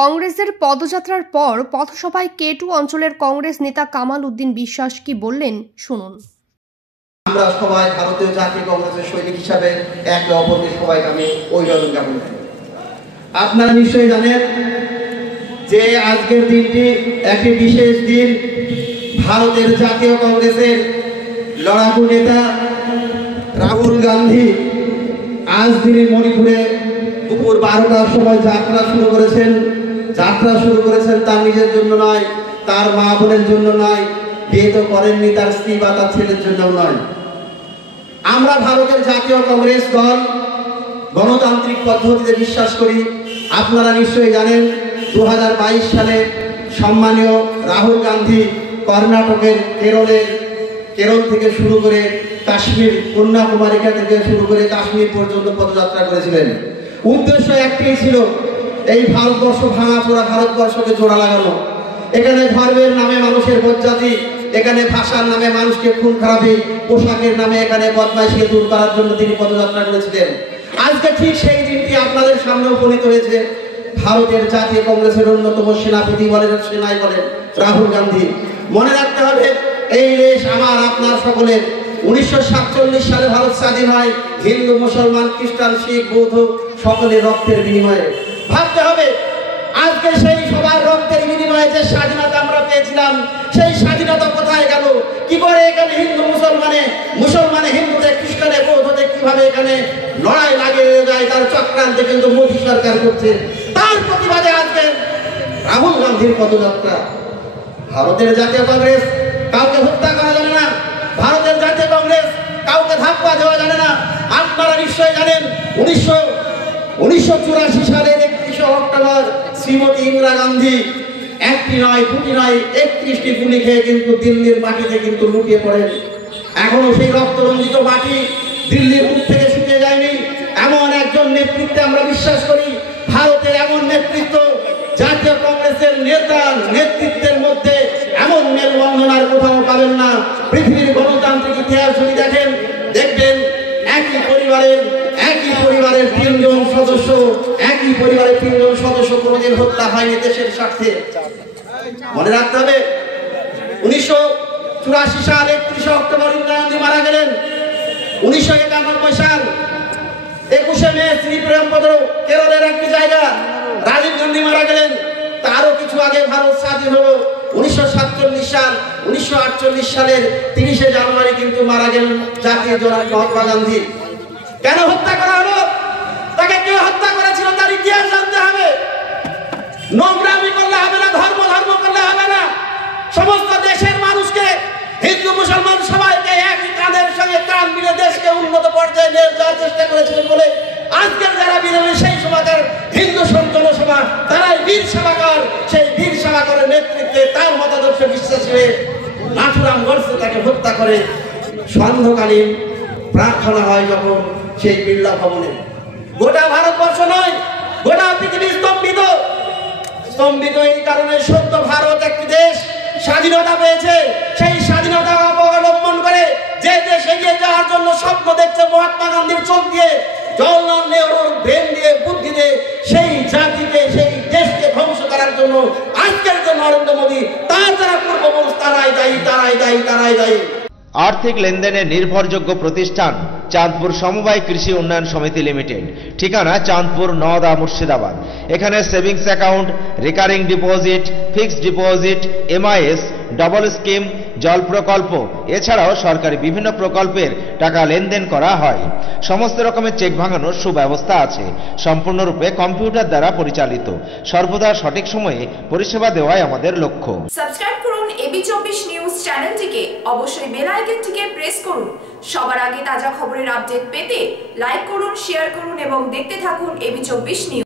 কংগ্রেসের পদযাত্রার পর পথসভায় কেটু অঞ্চলের কংগ্রেস নেতা কামাল উদ্দিন বিশ্বাস কি বললেন শুনুন। আমরা সবাই ভারতীয় জাতীয় কংগ্রেসের সৈনিক হিসাবে একে অপরকে সবাই আমি অভিবাদন জ্ঞাপন করি। আপনারা নিশ্চয়ই জানেন যে আজকের দিনটি একটি বিশেষ দিন। ভারতের জাতীয় কংগ্রেসের লড়াকু নেতা রাহুল গান্ধী আজ তিনি মণিপুরে দুপুর 12টার সময় যাত্রা শুরু করেছেন তার নিজের জন্য নয়, তার মা বোনের জন্য নয়, বিয়ে তো করেননি তার স্ত্রী বা তার ছেলের জন্য নয়। আমরা ভারতের জাতীয় কংগ্রেস দল গণতান্ত্রিক পদ্ধতিতে বিশ্বাস করি। আপনারা নিশ্চয়ই জানেন 2022 সালে সম্মানীয় রাহুল গান্ধী কর্ণাটকের কেরল থেকে শুরু করে কাশ্মীর, কন্যাকুমারী থেকে শুরু করে কাশ্মীর পর্যন্ত পদযাত্রা করেছিলেন। উদ্দেশ্য একটাই ছিল, এই ভারতবর্ষ ভাঙাচোরা ভারতবর্ষকে জোড়া লাগানো। এখানে ধর্মের নামে মানুষের বজ্জাতি, এখানে ভাষার নামে মানুষকে খুন খারাপি, পোশাকের নামে এখানে বদমাইশিকে দূর করার জন্য তিনি পদযাত্রা করেছিলেন। আজকে ঠিক সেই দিনটি আপনাদের সামনে উপনীত হয়েছে। ভারতের জাতীয় কংগ্রেসের অন্যতম সেনাপতি সেনাই বলেন রাহুল গান্ধী। মনে রাখতে হবে, এই দেশ আমার আপনার সকলের। 1947 সালে ভারত স্বাধীন হয় হিন্দু, মুসলমান, খ্রিস্টান, শিখ, বৌদ্ধ সকলের রক্তের বিনিময়ে। ভাবতে হবে আজকে সেই সবার রক্তের বিনিময়ে যে স্বাধীনতা আমরা পেয়েছিলাম, সেই স্বাধীনতা কোথায় গেল? কি করে এখানে হিন্দু মুসলমানে হিন্দুদের, খ্রিস্টানে বৌদ্ধদের কিভাবে এখানে লড়াই লাগিয়ে যায়, তার চক্রান্তে কিন্তু মোদী সরকার করছে। তার প্রতিবাদে আজকে রাহুল গান্ধীর পদযাত্রা। ভারতের জাতীয় কংগ্রেস কাউকে হত্যা করা যাবে না, ভারতের জাতীয় কংগ্রেস কাউকে ধাপ্পা দেওয়া যাবে না। আপনারা নিশ্চয়ই জানেন 1984 সালের 31 অক্টোবর শ্রীমতী ইন্দিরা গান্ধী একটি নয়, দুটি নয়, 31টি গুলি খেয়ে কিন্তু দিল্লির মাটিতে কিন্তু লুটিয়ে পড়েন। এখনো সেই রক্তরঞ্জিত মাটি দিল্লির বুক থেকে শুকিয়ে যায়নি। এমন একজন নেতৃত্বে আমরা বিশ্বাস করি। ভারতের এমন নেতৃত্ব, জাতীয় কংগ্রেসের নেতৃত্বের মধ্যে এমন মেলবন্ধন আর কোথাও পাবেন না। পৃথিবীর গণতান্ত্রিক ইতিহাস যদি দেখবেন একই পরিবারের তিনজন সদস্য কোনোদিন হত্যা হয়নি দেশের স্বার্থে। মনে রাখতে হবে 1984 সাল 31 অক্টোবর ইন্দিরা গান্ধী মারা গেলেন। 1991 সাল 21 মে শ্রীপেরমপদ্র কেরলের একটি জায়গা রাজীব গান্ধী মারা গেলেন। তারও কিছু আগে ভারত স্বাধীন হলো 1947 সাল। 1948 সালের 30 জানুয়ারি কিন্তু মারা গেলেন জাতীয় জনক মহাত্মা গান্ধী। কেন হত্যা করা হলো? তাকে কে হত্যা করেছিল তার ইতিহাস জানতে হবে। নোংরামি করলে হবে না, ধর্ম করলে হবে না। সমস্ত দেশের মানুষকে, হিন্দু মুসলমান সবাইকে একই কাঁধের সঙ্গে কাঁধ মিলে দেশকে উন্নত পর্যায়ে নিয়ে যাওয়ার চেষ্টা করেছিলেন বলে আজকের যারা বিরোধী সেই সভাকার হিন্দু সন্তান সভা, তারাই বীর সভাকার। সেই বীর সভাকারের নেতৃত্বে তার মতাদর্শ বিশ্বাসী হয়ে নাথুরাম গডসে তাকে হত্যা করে। সন্ধ্যাকালীন প্রার্থনা হয় যখন সেই বিড়লা ভবনে, গোটা ভারতবর্ষ নয়, গোটা পৃথিবী স্তম্ভিত এই কারণে সত্য ভারত একটি দেশ স্বাধীনতা পেয়েছে। সেই স্বাধীনতা অবলম্বন করে যে দেশ এগিয়ে যাওয়ার জন্য স্বপ্ন দেখছে মহাত্মা গান্ধীর চোখ দিয়ে, জওহরলাল নেহরুর ব্রেন দিয়ে, বুদ্ধি দিয়ে, সেই জাতিকে, সেই দেশকে ধ্বংস করার জন্য আজকের যে নরেন্দ্র মোদী, তার যারা পূর্বপুরুষ, তারাই দায়ী। আর্থিক লেনদেনের নির্ভরযোগ্য প্রতিষ্ঠান চাঁদপুর সমবায় কৃষি উন্নয়ন সমিতি লিমিটেড। ঠিকানা চাঁদপুর, নওদা, মুর্শিদাবাদ। এখানে savings account, recurring deposit, fixed deposit, MIS, double scheme, জল প্রকল্প এছাড়াও সরকারি বিভিন্ন প্রকল্পের টাকা লেনদেন করা হয়। সমস্ত রকমের চেক ভাঙানোর সুব্যবস্থা আছে। সম্পূর্ণরূপে কম্পিউটার দ্বারা পরিচালিত। সর্বদা সঠিক সময়ে পরিষেবা দেওয়াই আমাদের লক্ষ্য। সাবস্ক্রাইব করুন এবি24 নিউজ চ্যানেলটিকে, অবশ্যই বেল আইকনটিকে প্রেস করুন। সবার আগে তাজা খবরের আপডেট পেতে লাইক করুন, শেয়ার করুন এবং দেখতে থাকুন এবি24 নিউজ।